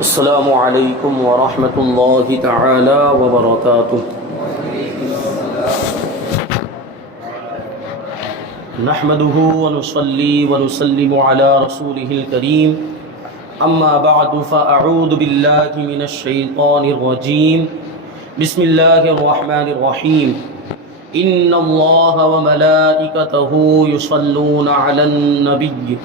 السلام علیکم ورحمۃ اللہ تعالی وبرکاتہ۔ نحمده ونصلي ونسلم على رسوله الكريم، اما بعد فاعوذ باللہ من الشیطان الرجیم، بسم اللہ الرحمن الرحیم۔ ان اللہ وملائکتہ یصلون علی النبی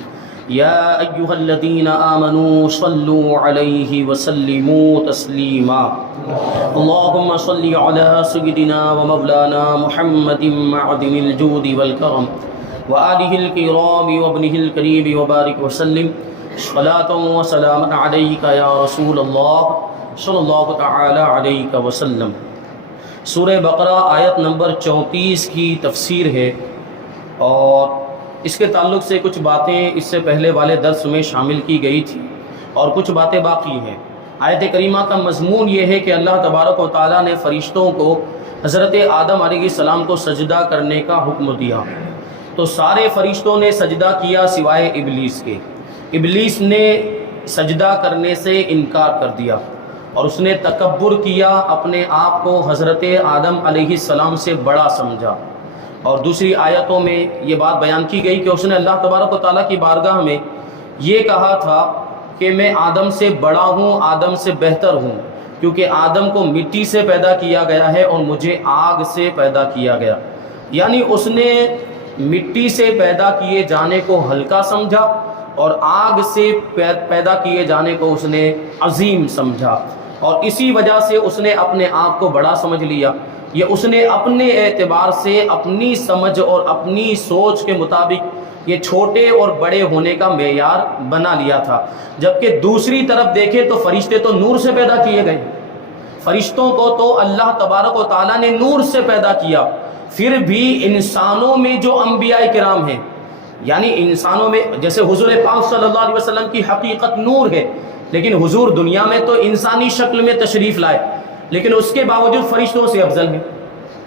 یا ایہا الذین آمنوا صلوا علیہ وسلموا تسلیما۔ اللہم صل علی سیدنا ومولانا محمد معدن الجود والکرم وآلہ الکرام وابنہ الکریم وبارک وسلم صلاۃ وسلاما علیک یا رسول اللہ صلی اللہ تعالی علیہ وسلم۔ سورہ بقرہ آیت نمبر 34 کی تفسیر ہے، اور اس کے تعلق سے کچھ باتیں اس سے پہلے والے درس میں شامل کی گئی تھی اور کچھ باتیں باقی ہیں۔ آیت کریمہ کا مضمون یہ ہے کہ اللہ تبارک و تعالیٰ نے فرشتوں کو حضرت آدم علیہ السلام کو سجدہ کرنے کا حکم دیا، تو سارے فرشتوں نے سجدہ کیا سوائے ابلیس کے۔ ابلیس نے سجدہ کرنے سے انکار کر دیا اور اس نے تکبر کیا، اپنے آپ کو حضرت آدم علیہ السلام سے بڑا سمجھا۔ اور دوسری آیتوں میں یہ بات بیان کی گئی کہ اس نے اللہ تبارک و تعالیٰ کی بارگاہ میں یہ کہا تھا کہ میں آدم سے بڑا ہوں، آدم سے بہتر ہوں، کیونکہ آدم کو مٹی سے پیدا کیا گیا ہے اور مجھے آگ سے پیدا کیا گیا۔ یعنی اس نے مٹی سے پیدا کیے جانے کو ہلکا سمجھا اور آگ سے پیدا کیے جانے کو اس نے عظیم سمجھا، اور اسی وجہ سے اس نے اپنے آپ کو بڑا سمجھ لیا۔ یہ اس نے اپنے اعتبار سے اپنی سمجھ اور اپنی سوچ کے مطابق یہ چھوٹے اور بڑے ہونے کا معیار بنا لیا تھا، جبکہ دوسری طرف دیکھیں تو فرشتے تو نور سے پیدا کیے گئے، فرشتوں کو تو اللہ تبارک و تعالیٰ نے نور سے پیدا کیا۔ پھر بھی انسانوں میں جو انبیاء کرام ہیں، یعنی انسانوں میں جیسے حضور پاک صلی اللہ علیہ وسلم کی حقیقت نور ہے، لیکن حضور دنیا میں تو انسانی شکل میں تشریف لائے، لیکن اس کے باوجود فرشتوں سے افضل ہیں،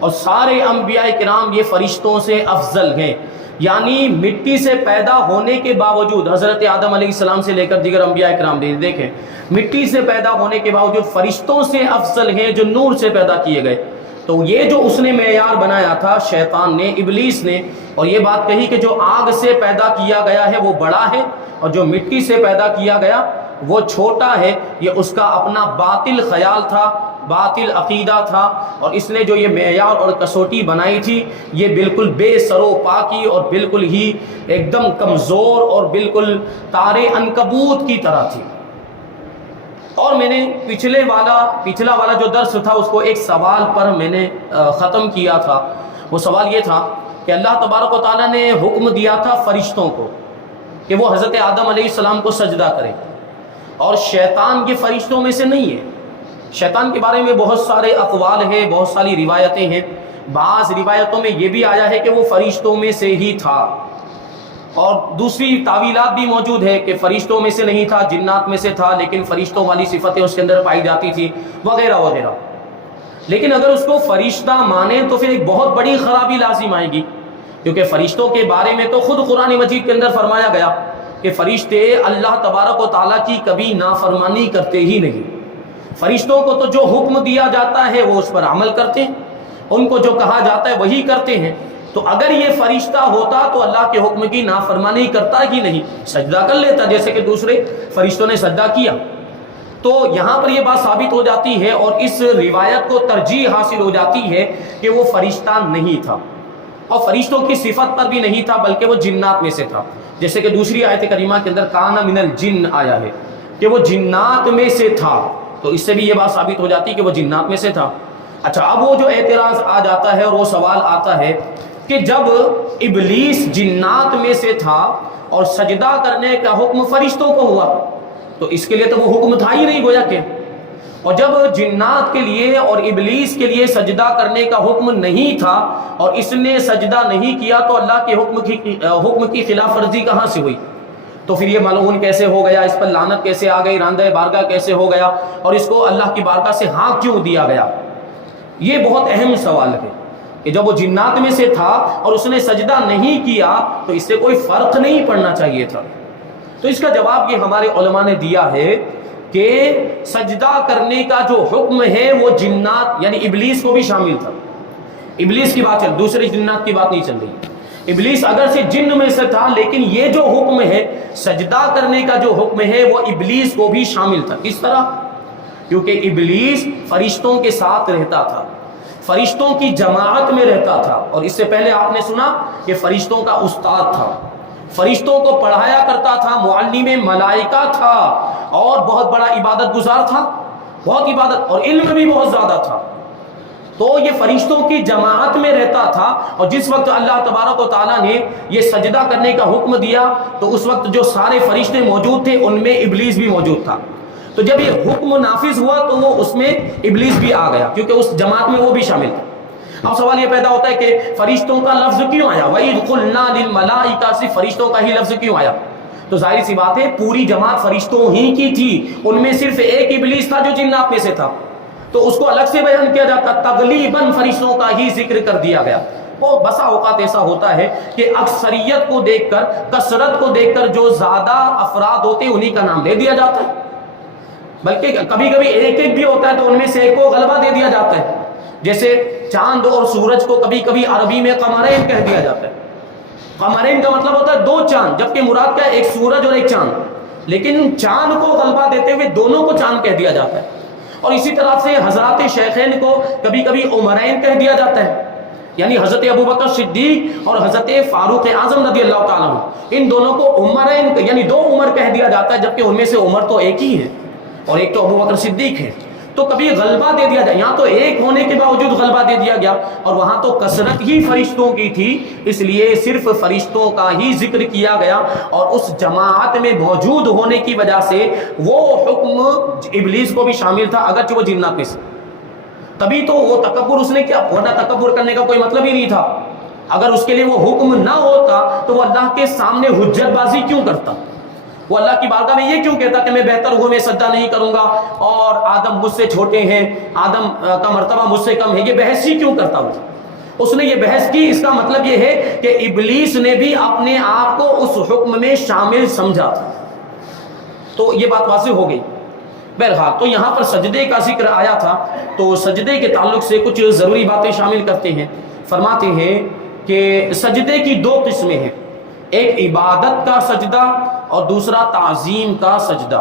اور سارے انبیاء کرام یہ فرشتوں سے افضل ہیں۔ یعنی مٹی سے پیدا ہونے کے باوجود حضرت آدم علیہ السلام سے لے کر دیگر انبیاء کرام دیکھیں، مٹی سے پیدا ہونے کے باوجود فرشتوں سے افضل ہیں جو نور سے پیدا کیے گئے۔ تو یہ جو اس نے معیار بنایا تھا شیطان نے، ابلیس نے، اور یہ بات کہی کہ جو آگ سے پیدا کیا گیا ہے وہ بڑا ہے اور جو مٹی سے پیدا کیا گیا وہ چھوٹا ہے، یہ اس کا اپنا باطل خیال تھا، باطل عقیدہ تھا، اور اس نے جو یہ معیار اور کسوٹی بنائی تھی یہ بالکل بے سر و پا کی اور بالکل ہی ایک دم کمزور اور بالکل تارے عنکبوت کی طرح تھی۔ اور میں نے پچھلا والا جو درس تھا اس کو ایک سوال پر میں نے ختم کیا تھا۔ وہ سوال یہ تھا کہ اللہ تبارک و تعالیٰ نے حکم دیا تھا فرشتوں کو کہ وہ حضرت آدم علیہ السلام کو سجدہ کریں، اور شیطان کے فرشتوں میں سے نہیں ہے۔ شیطان کے بارے میں بہت سارے اقوال ہیں، بہت ساری روایتیں ہیں۔ بعض روایتوں میں یہ بھی آیا ہے کہ وہ فرشتوں میں سے ہی تھا، اور دوسری تعویلات بھی موجود ہے کہ فرشتوں میں سے نہیں تھا، جنات میں سے تھا، لیکن فرشتوں والی صفتیں اس کے اندر پائی جاتی تھی، وغیرہ وغیرہ۔ لیکن اگر اس کو فرشتہ مانیں تو پھر ایک بہت بڑی خرابی لازم آئے گی، کیونکہ فرشتوں کے بارے میں تو خود قرآن مجید کے اندر فرمایا گیا کہ فرشتے اللہ تبارک و تعالیٰ کی کبھی نافرمانی کرتے ہی نہیں۔ فرشتوں کو تو جو حکم دیا جاتا ہے وہ اس پر عمل کرتے ہیں، ان کو جو کہا جاتا ہے وہی کرتے ہیں۔ تو اگر یہ فرشتہ ہوتا تو اللہ کے حکم کی نافرمانی کرتا ہی نہیں، سجدہ کر لیتا جیسے کہ دوسرے فرشتوں نے سجدہ کیا۔ تو یہاں پر یہ بات ثابت ہو جاتی ہے اور اس روایت کو ترجیح حاصل ہو جاتی ہے کہ وہ فرشتہ نہیں تھا، اور فرشتوں کی صفت پر بھی نہیں تھا، بلکہ وہ جنات میں سے تھا، جیسے کہ دوسری آیت کریمہ کے اندر کان من الجن آیا ہے کہ وہ جنات میں سے تھا، تو اس سے بھی یہ بات ثابت ہو جاتی کہ وہ جنات میں سے تھا۔ اچھا، اب وہ جو اعتراض آ جاتا ہے اور وہ سوال آتا ہے کہ جب ابلیس جنات میں سے تھا اور سجدہ کرنے کا حکم فرشتوں کو ہوا تو اس کے لیے تو وہ حکم تھا ہی نہیں گویا کہ، اور جب جنات کے لیے اور ابلیس کے لیے سجدہ کرنے کا حکم نہیں تھا اور اس نے سجدہ نہیں کیا تو اللہ کے حکم کی خلاف ورزی کہاں سے ہوئی؟ تو پھر یہ ملعون کیسے ہو گیا، اس پر لعنت کیسے آ گئی، راندہ بارگاہ کیسے ہو گیا، اور اس کو اللہ کی بارگاہ سے ہاں کیوں دیا گیا؟ یہ بہت اہم سوال ہے کہ جب وہ جنات میں سے تھا اور اس نے سجدہ نہیں کیا تو اس سے کوئی فرق نہیں پڑنا چاہیے تھا۔ تو اس کا جواب یہ ہمارے علماء نے دیا ہے کہ سجدہ کرنے کا جو حکم ہے وہ جنات یعنی ابلیس کو بھی شامل تھا. ابلیس کی بات چل، دوسرے جنات کی بات نہیں چل رہی. ابلیس اگر سے جن میں سے تھا، لیکن یہ جو حکم ہے سجدہ کرنے کا جو حکم ہے وہ ابلیس کو بھی شامل تھا. کس طرح؟ کیونکہ ابلیس فرشتوں کے ساتھ رہتا تھا، فرشتوں کی جماعت میں رہتا تھا، اور اس سے پہلے آپ نے سنا کہ فرشتوں کا استاد تھا، فرشتوں کو پڑھایا کرتا تھا، معلم ملائکہ تھا، اور بہت بڑا عبادت گزار تھا، بہت عبادت اور علم بھی بہت زیادہ تھا. تو یہ فرشتوں کی جماعت میں رہتا تھا، اور جس وقت اللہ تبارک و تعالیٰ نے یہ سجدہ کرنے کا حکم دیا تو اس وقت جو سارے فرشتے موجود تھے ان میں ابلیس بھی موجود تھا. تو جب یہ حکم نافذ ہوا تو وہ اس میں ابلیس بھی آ گیا، کیونکہ اس جماعت میں وہ بھی شامل تھا. اب سوال یہ پیدا ہوتا ہے کہ فرشتوں کا لفظ کیوں آیا؟ وَإِذْ قُلْنَا لِلْمَلَائِكَةِ صرف فرشتوں کا ہی لفظ کیوں آیا؟ تو ظاہر سی بات ہے پوری جماعت فرشتوں ہی کی تھی، ان میں صرف ایک ابلیس تھا جو جنات میں سے تھا، تو اس کو الگ سے بیان کیا جاتا، تغلیباً فرشتوں کا ہی ذکر کر دیا گیا. وہ بسا اوقات ایسا ہوتا ہے کہ اکثریت کو دیکھ کر، کثرت کو دیکھ کر جو زیادہ افراد ہوتے ہیں انہی کا نام دے دیا جاتا ہے، بلکہ کبھی کبھی ایک ایک بھی ہوتا ہے تو ان میں سے ایک کو غلبہ دے دیا جاتا ہے. جیسے چاند اور سورج کو کبھی کبھی عربی میں قمرین کہہ دیا جاتا ہے. قمرین کا مطلب ہوتا ہے دو چاند، جبکہ مراد کیا ہے؟ ایک سورج اور ایک چاند، لیکن چاند کو غلبہ دیتے ہوئے دونوں کو چاند کہہ دیا جاتا ہے. اور اسی طرح سے حضرات شیخین کو کبھی کبھی عمرین کہہ دیا جاتا ہے، یعنی حضرت ابوبکر صدیق اور حضرت فاروق اعظم رضی اللہ تعالیٰ عنہ، ان دونوں کو عمرین یعنی دو عمر کہہ دیا جاتا ہے، جبکہ ان میں سے عمر تو ایک ہی ہے اور ایک تو ابوبکر صدیق ہے. تو کبھی غلبہ دے دیا جائے، یہاں تو ایک ہونے کے باوجود غلبہ دے دیا گیا، اور وہاں تو کثرت ہی فرشتوں کی تھی، اس لیے صرف فرشتوں کا ہی ذکر کیا گیا، اور اس جماعت میں موجود ہونے کی وجہ سے وہ حکم ابلیس کو بھی شامل تھا، اگرچہ وہ جنات میں سے. تبھی تو وہ تکبر اس نے کیا، ورنہ تکبر کرنے کا کوئی مطلب ہی نہیں تھا. اگر اس کے لیے وہ حکم نہ ہوتا تو وہ اللہ کے سامنے حجت بازی کیوں کرتا؟ وہ اللہ کی بارگاہ میں یہ کیوں کہتا کہ میں بہتر ہوں، میں سجدہ نہیں کروں گا، اور آدم مجھ سے چھوٹے ہیں، آدم کا مرتبہ مجھ سے کم ہے؟ یہ بحث ہی کیوں کرتا وہ؟ اس نے یہ بحث کی، اس کا مطلب یہ ہے کہ ابلیس نے بھی اپنے آپ کو اس حکم میں شامل سمجھا. تو یہ بات واضح ہو گئی. بہرحال تو یہاں پر سجدے کا ذکر آیا تھا، تو سجدے کے تعلق سے کچھ ضروری باتیں شامل کرتے ہیں. فرماتے ہیں کہ سجدے کی دو قسمیں ہیں، ایک عبادت کا سجدہ اور دوسرا تعظیم کا سجدہ.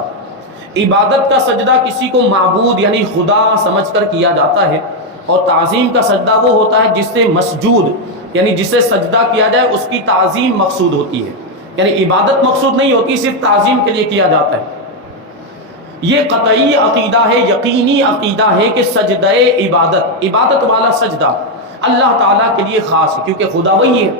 عبادت کا سجدہ کسی کو معبود یعنی خدا سمجھ کر کیا جاتا ہے، اور تعظیم کا سجدہ وہ ہوتا ہے جس سے مسجود یعنی جسے سجدہ کیا جائے اس کی تعظیم مقصود ہوتی ہے، یعنی عبادت مقصود نہیں ہوتی، صرف تعظیم کے لیے کیا جاتا ہے. یہ قطعی عقیدہ ہے، یقینی عقیدہ ہے کہ سجدہ عبادت والا سجدہ اللہ تعالیٰ کے لیے خاص ہے، کیونکہ خدا وہی ہے،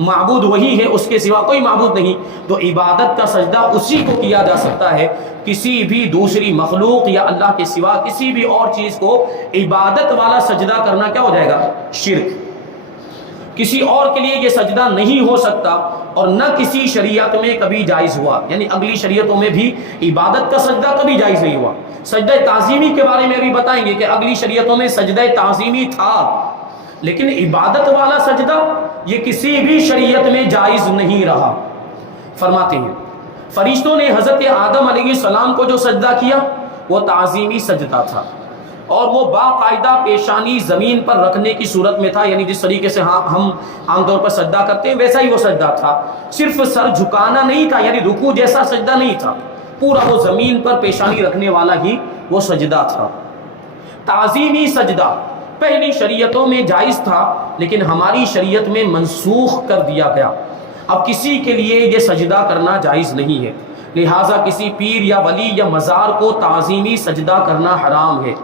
معبود وہی ہے، اس کے سوا کوئی معبود نہیں. تو عبادت کا سجدہ اسی کو کیا جا سکتا ہے، کسی بھی دوسری مخلوق یا اللہ کے سوا کسی بھی اور چیز کو عبادت والا سجدہ کرنا کیا ہو جائے گا؟ شرک. کسی اور کے لیے یہ سجدہ نہیں ہو سکتا، اور نہ کسی شریعت میں کبھی جائز ہوا، یعنی اگلی شریعتوں میں بھی عبادت کا سجدہ کبھی جائز نہیں ہوا. سجدہ تعظیمی کے بارے میں ابھی بتائیں گے کہ اگلی شریعتوں میں سجدہ تعظیمی تھا، لیکن عبادت والا سجدہ یہ کسی بھی شریعت میں جائز نہیں رہا. فرماتے ہیں فرشتوں نے حضرت آدم علیہ السلام کو جو سجدہ کیا وہ تعظیمی سجدہ تھا، اور وہ باقاعدہ پیشانی زمین پر رکھنے کی صورت میں تھا، یعنی جس طریقے سے ہم عام طور پر سجدہ کرتے ہیں ویسا ہی وہ سجدہ تھا. صرف سر جھکانا نہیں تھا، یعنی رکوع جیسا سجدہ نہیں تھا، پورا وہ زمین پر پیشانی رکھنے والا ہی وہ سجدہ تھا. تعظیمی سجدہ پہلی شریعتوں میں جائز تھا، لیکن ہماری شریعت میں منسوخ کر دیا گیا. اب کسی کے لیے یہ سجدہ کرنا جائز نہیں ہے، لہٰذا کسی پیر یا ولی یا مزار کو تعظیمی سجدہ کرنا حرام ہے.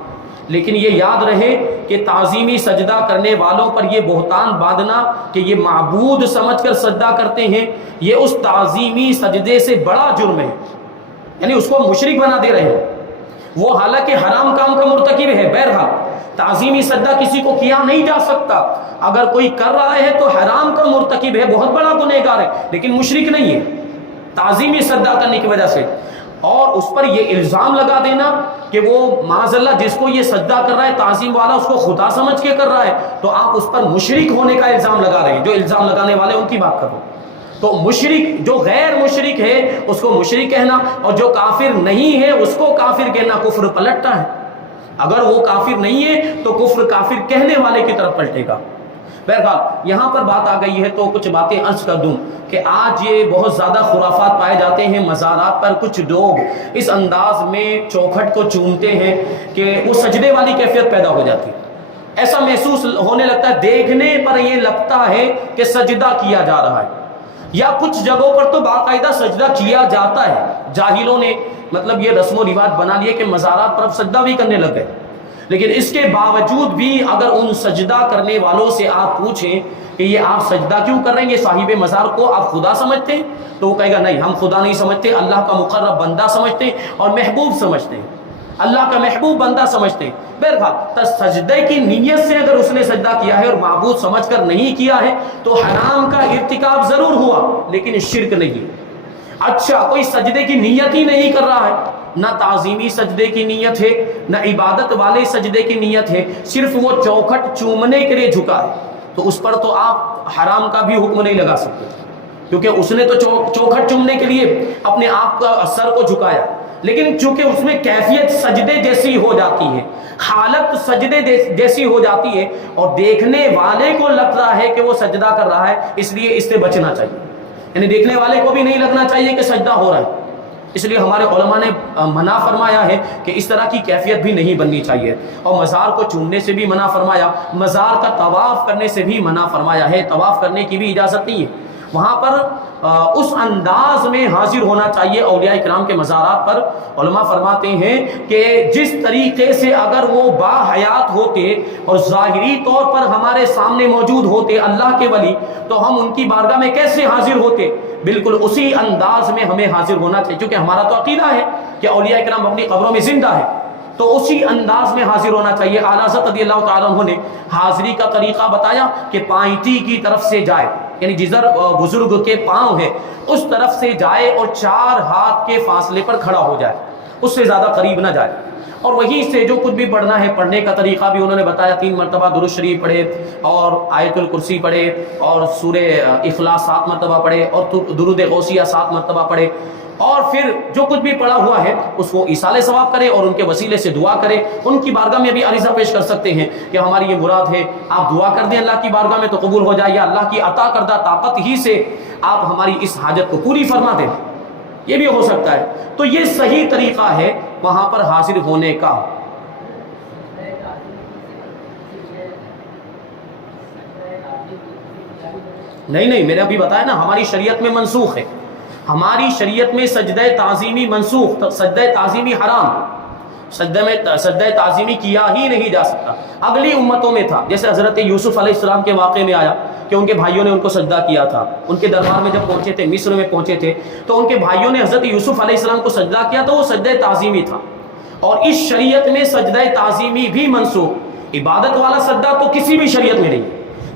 لیکن یہ یاد رہے کہ تعظیمی سجدہ کرنے والوں پر یہ بہتان باندھنا کہ یہ معبود سمجھ کر سجدہ کرتے ہیں، یہ اس تعظیمی سجدے سے بڑا جرم ہے، یعنی اس کو مشرک بنا دے رہے ہیں. وہ حالانکہ حرام کام کا مرتکب ہے. بہرحال تعظیمی سجدہ کسی کو کیا نہیں جا سکتا، اگر کوئی کر رہا ہے تو حرام کا مرتکب ہے، بہت بڑا گنہگار ہے، لیکن مشرک نہیں ہے تعظیمی سجدہ کرنے کی وجہ سے. اور اس پر یہ الزام لگا دینا کہ وہ معاذ اللہ جس کو یہ سجدہ کر رہا ہے تعظیم والا اس کو خدا سمجھ کے کر رہا ہے، تو آپ اس پر مشرک ہونے کا الزام لگا رہے ہیں. جو الزام لگانے والے ان کی بات کرو. تو مشرک جو غیر مشرک ہے اس کو مشرک کہنا، اور جو کافر نہیں ہے اس کو کافر کہنا کفر پلٹتا ہے۔ اگر وہ کافر نہیں ہے تو کفر کافر کہنے والے کی طرف پلٹے گا۔ بہرحال یہاں پر بات آ گئی ہے تو کچھ باتیں عرض کر دوں کہ آج یہ بہت زیادہ خرافات پائے جاتے ہیں مزارات پر۔ کچھ لوگ اس انداز میں چوکھٹ کو چومتے ہیں کہ وہ سجدے والی کیفیت پیدا ہو جاتی ہے، ایسا محسوس ہونے لگتا ہے، دیکھنے پر یہ لگتا ہے کہ سجدہ کیا جا رہا ہے، یا کچھ جگہوں پر تو باقاعدہ سجدہ کیا جاتا ہے۔ جاہلوں نے مطلب یہ رسم و رواج بنا لیے کہ مزارات پر اب سجدہ بھی کرنے لگ گئے، لیکن اس کے باوجود بھی اگر ان سجدہ کرنے والوں سے آپ پوچھیں کہ یہ آپ سجدہ کیوں کر رہے ہیں، یہ صاحب مزار کو آپ خدا سمجھتے ہیں؟ تو وہ کہے گا نہیں، ہم خدا نہیں سمجھتے، اللہ کا مقرب بندہ سمجھتے ہیں اور محبوب سمجھتے ہیں، اللہ کا محبوب بندہ سمجھتے ہیں۔ بہرحال سجدے کی نیت سے اگر اس نے سجدہ کیا ہے اور معبود سمجھ کر نہیں کیا ہے تو حرام کا ارتکاب ضرور ہوا لیکن شرک نہیں۔ اچھا، کوئی سجدے کی نیت ہی نہیں کر رہا ہے، نہ تعظیمی سجدے کی نیت ہے نہ عبادت والے سجدے کی نیت ہے، صرف وہ چوکھٹ چومنے کے لیے جھکا ہے، تو اس پر تو آپ حرام کا بھی حکم نہیں لگا سکتے، کیونکہ اس نے تو چوکھٹ چومنے کے لیے اپنے آپ کا سر کو جھکایا، لیکن چونکہ اس میں کیفیت سجدے جیسی ہو جاتی ہے، حالت سجدے جیسی ہو جاتی ہے، اور دیکھنے والے کو لگ رہا ہے کہ وہ سجدہ کر رہا ہے، اس لیے اس سے بچنا چاہیے، یعنی دیکھنے والے کو بھی نہیں لگنا چاہیے کہ سجدہ ہو رہا ہے۔ اس لیے ہمارے علماء نے منع فرمایا ہے کہ اس طرح کی کیفیت بھی نہیں بننی چاہیے، اور مزار کو چومنے سے بھی منع فرمایا، مزار کا طواف کرنے سے بھی منع فرمایا ہے، طواف کرنے کی بھی اجازت نہیں ہے۔ وہاں پر اس انداز میں حاضر ہونا چاہیے اولیاء کرام کے مزارات پر۔ علماء فرماتے ہیں کہ جس طریقے سے اگر وہ با حیات ہوتے اور ظاہری طور پر ہمارے سامنے موجود ہوتے اللہ کے ولی، تو ہم ان کی بارگاہ میں کیسے حاضر ہوتے، بالکل اسی انداز میں ہمیں حاضر ہونا چاہیے، کیونکہ ہمارا تو عقیدہ ہے کہ اولیاء کرام اپنی قبروں میں زندہ ہے، تو اسی انداز میں حاضر ہونا چاہیے۔ اعلیٰ حضرت رضی اللہ تعالیٰ عنہ نے حاضری کا طریقہ بتایا کہ پائنٹی کی طرف سے جائے، یعنی جدھر بزرگ کے پاؤں ہے اس طرف سے جائے اور 4 ہاتھ کے فاصلے پر کھڑا ہو جائے، اس سے زیادہ قریب نہ جائے، اور وہیں سے جو کچھ بھی پڑھنا ہے پڑھنے کا طریقہ بھی انہوں نے بتایا۔ 3 مرتبہ درود شریف پڑھے اور آیت الکرسی پڑھے اور سورہ اخلاص 7 مرتبہ پڑھے اور درود غوثیہ 7 مرتبہ پڑھے، اور پھر جو کچھ بھی پڑھا ہوا ہے اس کو ایصال ثواب کرے اور ان کے وسیلے سے دعا کرے۔ ان کی بارگاہ میں بھی عریضہ پیش کر سکتے ہیں کہ ہماری یہ مراد ہے، آپ دعا کر دیں اللہ کی بارگاہ میں تو قبول ہو جائے، یا اللہ کی عطا کردہ طاقت ہی سے آپ ہماری اس حاجت کو پوری فرما دیں، یہ بھی ہو سکتا ہے۔ تو یہ صحیح طریقہ ہے وہاں پر حاضر ہونے کا۔ نہیں، میں نے ابھی بتایا نا، ہماری شریعت میں منسوخ ہے، ہماری شریعت میں سجدہ تعظیمی منسوخ، سجدہ تعظیمی حرام، سجدہ تعظیمی کیا ہی نہیں جا سکتا۔ اگلی امتوں میں تھا، جیسے حضرت یوسف علیہ السلام کے واقعے میں آیا کہ ان کے بھائیوں نے ان کو سجدہ کیا تھا، ان کے دربار میں جب پہنچے تھے، مصر میں پہنچے تھے، تو ان کے بھائیوں نے حضرت یوسف علیہ السلام کو سجدہ کیا، تو وہ سجدہ تعظیمی تھا۔ اور اس شریعت میں سجدہ تعظیمی بھی منسوخ، عبادت والا سجدہ تو کسی بھی شریعت میں نہیں،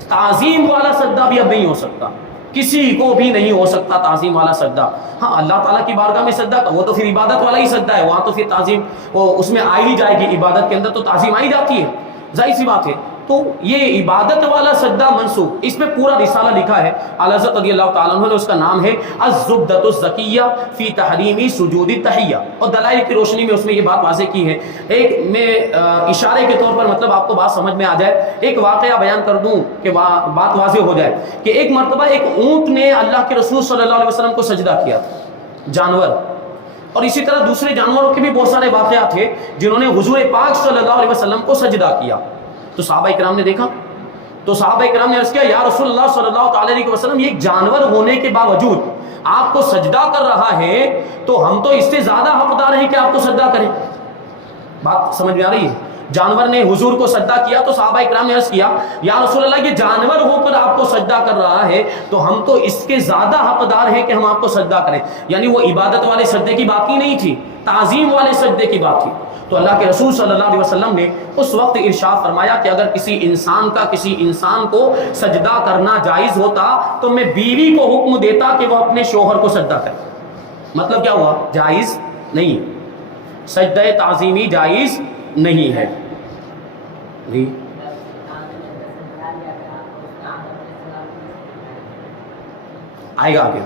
تعظیم والا سجدہ بھی اب نہیں ہو سکتا، کسی کو بھی نہیں ہو سکتا تعظیم والا سجدہ۔ ہاں، اللہ تعالیٰ کی بارگاہ میں سجدہ وہ تو پھر عبادت والا ہی سجدہ ہے، وہاں تو پھر تعظیم وہ اس میں آ ہی جائے گی، عبادت کے اندر تو تعظیم آئی جاتی ہے، ظاہر سی بات ہے۔ تو یہ عبادت والا سجدہ منسوخ، اس میں پورا رسالہ لکھا ہے اعلیٰ حضرت رضی اللہ تعالیٰ عنہ نے، اس کا نام ہے الزبدۃ الزکیہ فی تحریم سجود التحیہ، اور دلائل کی روشنی میں اس میں یہ بات واضح کی ہے۔ ایک میں اشارے کے طور پر مطلب آپ کو بات سمجھ میں آ جائے، ایک واقعہ بیان کر دوں کہ بات واضح ہو جائے کہ ایک مرتبہ ایک اونٹ نے اللہ کے رسول صلی اللہ علیہ وسلم کو سجدہ کیا تھا، جانور، اور اسی طرح دوسرے جانوروں کے بھی بہت سارے واقعات تھے جنہوں نے حضور پاک صلی اللہ علیہ وسلم کو سجدہ کیا۔ تو صحابہ کرام نے دیکھا، تو صحابہ کرام نے عرض کیا، یا رسول اللہ صلی اللہ علیہ وسلم، یہ ایک جانور ہونے کے باوجود آپ کو سجدہ کر رہا ہے، تو ہم تو اس سے زیادہ حقدار ہیں کہ آپ کو سجدہ کریں۔ بات سمجھ میں آ رہی ہے؟ جانور نے حضور کو سجدہ کیا تو صحابہ کرام نے عرض کیا، یا رسول اللہ، یہ جانور ہو کر آپ کو سجدہ کر رہا ہے تو ہم تو اس کے زیادہ حقدار ہیں کہ ہم آپ کو سجدہ کریں۔ یعنی وہ عبادت والے سجدے کی بات ہی نہیں تھی، تعظیم والے سجدے کی بات تھی۔ تو اللہ کے رسول صلی اللہ علیہ وسلم نے اس وقت ارشاد فرمایا کہ اگر کسی انسان کو سجدہ کرنا جائز ہوتا تو میں بیوی کو حکم دیتا کہ وہ اپنے شوہر کو سجدہ کرے۔ مطلب کیا ہوا؟ جائز نہیں، سجدہ تعظیمی جائز نہیں ہے۔ جی آئے گا آگے۔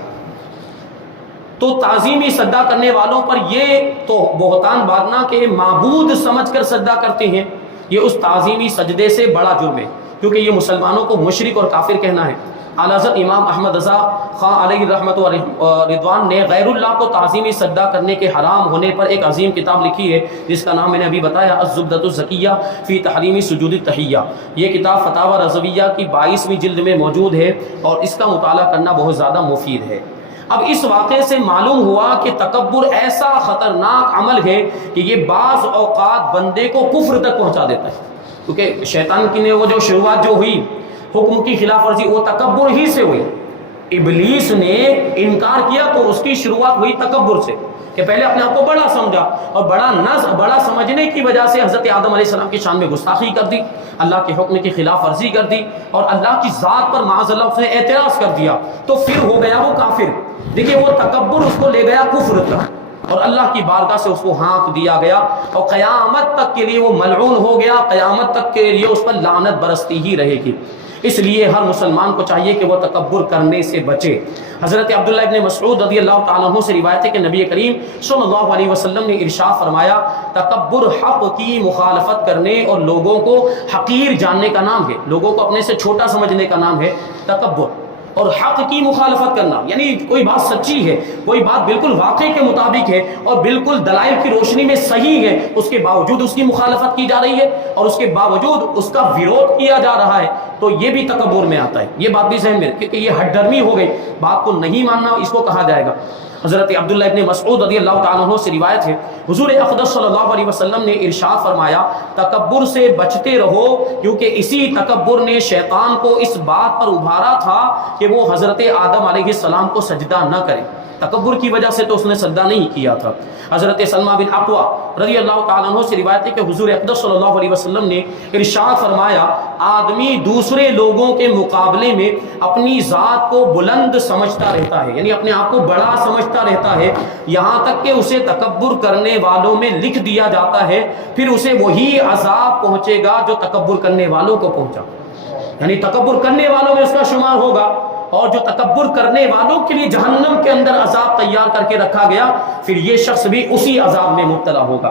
تو تعظیمی سجدہ کرنے والوں پر یہ تو بہتان باندھنا کہ معبود سمجھ کر سجدہ کرتے ہیں، یہ اس تعظیمی سجدے سے بڑا جرم ہے، کیونکہ یہ مسلمانوں کو مشرک اور کافر کہنا ہے۔ اعلیٰ حضرت امام احمد رضا خان علیہ رحمت و رضوان نے غیر اللہ کو تعظیمی سجدہ کرنے کے حرام ہونے پر ایک عظیم کتاب لکھی ہے، جس کا نام میں نے ابھی بتایا، الزبدۃ الزکیہ فی تحریم سجود التحیہ۔ یہ کتاب فتاوی رضویہ کی 22ویں جلد میں موجود ہے اور اس کا مطالعہ کرنا بہت زیادہ مفید ہے۔ اب اس واقعے سے معلوم ہوا کہ تکبر ایسا خطرناک عمل ہے کہ یہ بعض اوقات بندے کو کفر تک پہنچا دیتا ہے، کیونکہ شیطان کی نے وہ جو شروعات جو ہوئی حکم کی خلاف ورزی، وہ تکبر ہی سے ہوئی۔ ابلیس نے انکار کیا تو اس کی شروعات ہوئی تکبر سے، کہ پہلے اپنے آپ کو بڑا سمجھا اور بڑا سمجھنے کی وجہ سے حضرت آدم علیہ السلام کی شان میں گستاخی کر دی، اللہ کے حکم کی خلاف ورزی کر دی اور اللہ کی ذات پر معاذ اللہ اس نے اعتراض کر دیا، تو پھر ہو گیا وہ کافر۔ دیکھیے وہ تکبر اس کو لے گیا کفر تک، اور اللہ کی بارگاہ سے اس کو ہانک دیا گیا اور قیامت تک کے لیے وہ ملعون ہو گیا، قیامت تک کے لیے اس پر لعنت برستی ہی رہے گی۔ اس لیے ہر مسلمان کو چاہیے کہ وہ تکبر کرنے سے بچے۔ حضرت عبداللہ ابن مسعود رضی اللہ تعالیٰ عنہ سے روایت ہے کہ نبی کریم صلی اللہ علیہ وسلم نے ارشاد فرمایا، تکبر حق کی مخالفت کرنے اور لوگوں کو حقیر جاننے کا نام ہے، لوگوں کو اپنے سے چھوٹا سمجھنے کا نام ہے تکبر۔ اور حق کی مخالفت کرنا یعنی کوئی بات سچی ہے، کوئی بات بالکل واقعے کے مطابق ہے اور بالکل دلائل کی روشنی میں صحیح ہے، اس کے باوجود اس کی مخالفت کی جا رہی ہے اور اس کے باوجود اس کا ویرودھ کیا جا رہا ہے، تو یہ بھی تکبر میں آتا ہے۔ یہ بات بھی ذہن میں، کیونکہ یہ ہٹ ڈرمی ہو گئی، بات کو نہیں ماننا اس کو کہا جائے گا۔ حضرت عبداللہ ابن مسعود رضی اللہ تعالیٰ عنہ سے روایت ہے، حضور اقدس صلی اللہ علیہ وسلم نے ارشاد فرمایا، تکبر سے بچتے رہو، کیونکہ اسی تکبر نے شیطان کو اس بات پر ابھارا تھا کہ وہ حضرت آدم علیہ السلام کو سجدہ نہ کرے۔ تکبر کی وجہ سے تو اس نے سجدہ نہیں کیا تھا۔ حضرت سلمہ بن اقوا رضی اللہ تعالیٰ عنہ سے روایت ہے کہ حضور اقدس صلی اللہ علیہ وسلم نے ارشاد فرمایا، آدمی دوسرے لوگوں کے مقابلے میں اپنی ذات کو بلند سمجھتا رہتا ہے، یعنی اپنے آپ کو بڑا سمجھتا رہتا ہے، یہاں تک کہ اسے تکبر کرنے والوں میں لکھ دیا جاتا ہے، پھر اسے وہی عذاب پہنچے گا جو تکبر کرنے والوں کو پہنچا، یعنی تکبر کرنے والوں میں اس کا شمار ہوگا، اور جو تکبر کرنے والوں کے لیے جہنم کے اندر عذاب تیار کر کے رکھا گیا، پھر یہ شخص بھی اسی عذاب میں مبتلا ہوگا۔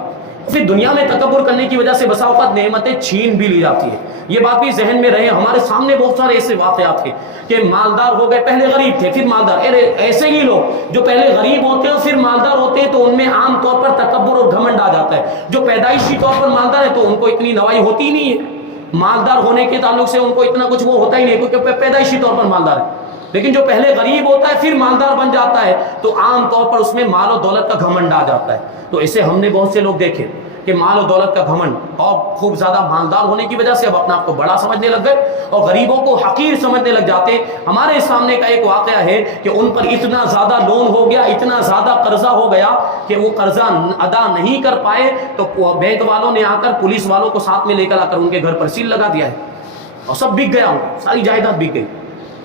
پھر دنیا میں تکبر کرنے کی وجہ سے بسا اوقات نعمتیں چھین بھی لی جاتی ہے، یہ بات بھی ذہن میں رہے۔ ہمارے سامنے بہت سارے ایسے واقعات تھے کہ مالدار ہو گئے، پہلے غریب تھے پھر مالدار، ایسے ہی لوگ جو پہلے غریب ہوتے ہیں پھر مالدار ہوتے ہیں تو ان میں عام طور پر تکبر اور گھمنڈ آ جاتا ہے۔ جو پیدائشی طور پر مالدار ہے تو ان کو اتنی نوائی ہوتی ہی نہیں ہے، مالدار ہونے کے تعلق سے ان کو اتنا کچھ وہ ہوتا ہی نہیں کیونکہ پیدائشی طور پر مالدار ہے۔ لیکن جو پہلے غریب ہوتا ہے پھر مالدار بن جاتا ہے تو عام طور پر اس میں مال و دولت کا گھمنڈ آ جاتا ہے۔ تو اسے ہم نے بہت سے لوگ دیکھے کہ مال و دولت کا گھمنڈ اور خوب زیادہ مالدار ہونے کی وجہ سے اب اپنے آپ کو بڑا سمجھنے لگ گئے اور غریبوں کو حقیر سمجھنے لگ جاتے۔ ہمارے سامنے کا ایک واقعہ ہے کہ ان پر اتنا زیادہ لون ہو گیا، اتنا زیادہ قرضہ ہو گیا کہ وہ قرضہ ادا نہیں کر پائے، تو بینک والوں نے آ کر پولیس والوں کو ساتھ میں لے کر آ کر ان کے گھر پر سیل لگا دیا ہے اور سب بک گیا، ساری جائیداد بک گئی۔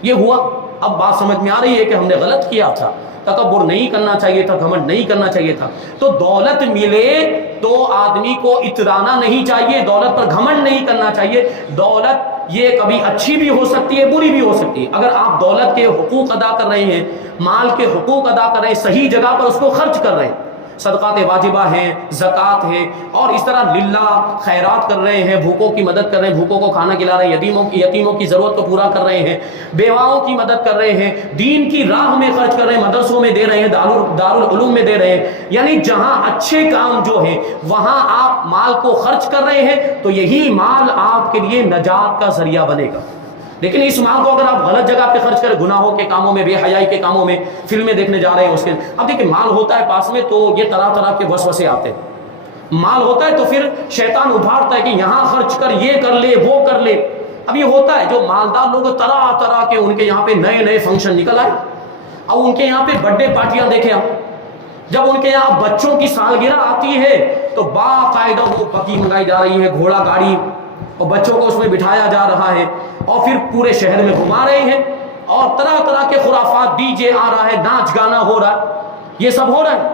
یہ ہوا، اب بات سمجھ میں آ رہی ہے کہ ہم نے غلط کیا تھا، تکبر نہیں کرنا چاہیے تھا، گھمنڈ نہیں کرنا چاہیے تھا۔ تو دولت ملے تو آدمی کو اترانا نہیں چاہیے، دولت پر گھمنڈ نہیں کرنا چاہیے۔ دولت یہ کبھی اچھی بھی ہو سکتی ہے، بری بھی ہو سکتی ہے۔ اگر آپ دولت کے حقوق ادا کر رہے ہیں، مال کے حقوق ادا کر رہے ہیں، صحیح جگہ پر اس کو خرچ کر رہے ہیں، صدقات واجبہ ہیں، زکوٰۃ ہے، اور اس طرح للہ خیرات کر رہے ہیں، بھوکوں کی مدد کر رہے ہیں، بھوکوں کو کھانا کھلا رہے ہیں، یتیموں کی ضرورت کو پورا کر رہے ہیں، بیواؤں کی مدد کر رہے ہیں، دین کی راہ میں خرچ کر رہے ہیں، مدرسوں میں دے رہے ہیں، دارالعلوم میں دے رہے ہیں، یعنی جہاں اچھے کام جو ہیں وہاں آپ مال کو خرچ کر رہے ہیں تو یہی مال آپ کے لیے نجات کا ذریعہ بنے گا۔ لیکن اس مال کو اگر آپ غلط جگہ پہ خرچ کریں، گناہوں کے کاموں میں، بے حیائی کے کاموں میں، فلمیں دیکھنے جا رہے ہیں اس کے، اب دیکھیں مال ہوتا ہے پاس میں تو یہ طرح طرح کے وسوسے آتے ہیں۔ مال ہوتا ہے تو پھر شیطان ابھارتا ہے کہ یہاں خرچ کر، یہ کر لے، وہ کر لے۔ اب یہ ہوتا ہے جو مالدار لوگ طرح طرح کے ان کے یہاں پہ نئے نئے فنکشن نکل آئے، اب ان کے یہاں پہ برتھ ڈے پارٹیاں دیکھیں آپ، جب ان کے یہاں بچوں کی سالگرہ آتی ہے تو باقاعدہ وہ بگی منگائی جا رہی ہے، گھوڑا گاڑی، اور بچوں کو اس میں بٹھایا جا رہا ہے اور پھر پورے شہر میں گھما رہے ہیں، اور طرح طرح کے خرافات، ڈی جے آ رہا ہے، ناچ گانا ہو رہا ہے، یہ سب ہو رہا ہے۔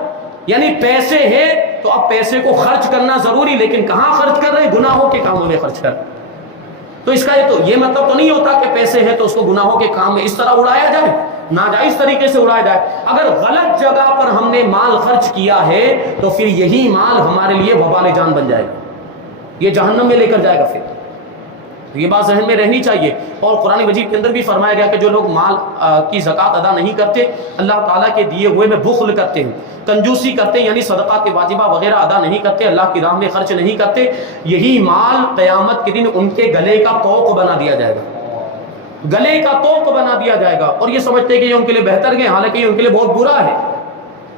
یعنی پیسے ہیں تو اب پیسے کو خرچ کرنا ضروری، لیکن کہاں خرچ کر رہے ہیں؟ گناہوں کے کاموں میں خرچ کر۔ تو اس کا یہ مطلب تو نہیں ہوتا کہ پیسے ہیں تو اس کو گناہوں کے کام میں اس طرح اڑایا جائے ناجائز طریقے سے اڑایا جائے. اگر غلط جگہ پر ہم نے مال خرچ کیا ہے تو پھر یہی مال ہمارے لیے وبال جان بن جائے گا, یہ جہنم میں لے کر جائے گا. پھر یہ بات ذہن میں رہنی چاہیے. اور قرآن مجید کے اندر بھی فرمایا گیا کہ جو لوگ مال کی زکوٰۃ ادا نہیں کرتے, اللہ تعالیٰ کے دیے ہوئے میں بخل کرتے ہیں, کنجوسی کرتے ہیں, یعنی صدقات واجبہ وغیرہ ادا نہیں کرتے, اللہ کی راہ میں خرچ نہیں کرتے, یہی مال قیامت کے دن ان کے گلے کا طوق بنا دیا جائے گا, گلے کا طوق بنا دیا جائے گا. اور یہ سمجھتے ہیں کہ یہ ان کے لیے بہتر ہے, حالانکہ یہ ان کے لیے بہت برا ہے.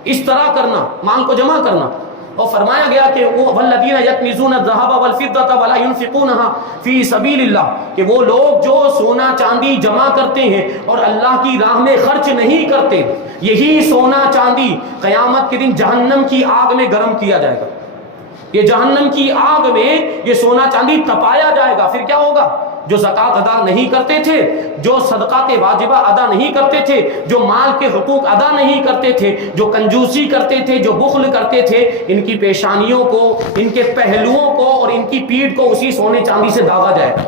اس طرح کرنا, مال کو جمع کرنا. اور فرمایا گیا کہ وہ والذین یکنزون الذهب والفضة ولا ينفقونها فی سبیل اللہ, کہ وہ لوگ جو سونا چاندی جمع کرتے ہیں اور اللہ کی راہ میں خرچ نہیں کرتے, یہی سونا چاندی قیامت کے دن جہنم کی آگ میں گرم کیا جائے گا. یہ جہنم کی آگ میں یہ سونا چاندی تپایا جائے گا. پھر کیا ہوگا؟ جو زکوٰۃ ادا نہیں کرتے تھے, جو صدقات واجبہ ادا نہیں کرتے تھے, جو مال کے حقوق ادا نہیں کرتے تھے, جو کنجوسی کرتے تھے, جو بخل کرتے تھے, ان کی پیشانیوں کو, ان کے پہلوؤں کو اور ان کی پیٹھ کو اسی سونے چاندی سے داغا جائے گا.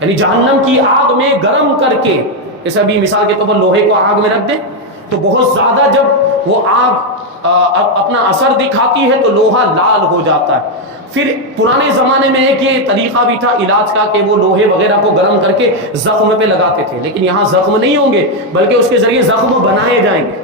یعنی جہنم کی آگ میں گرم کر کے, جیسے ابھی مثال کے طور پر لوہے کو آگ میں رکھ دیں تو بہت زیادہ جب وہ آگ اپنا اثر دکھاتی ہے تو لوہا لال ہو جاتا ہے. پھر پرانے زمانے میں ایک یہ طریقہ بھی تھا علاج کا کہ وہ لوہے وغیرہ کو گرم کر کے زخم پہ لگاتے تھے, لیکن یہاں زخم نہیں ہوں گے بلکہ اس کے ذریعے زخم بنائے جائیں گے.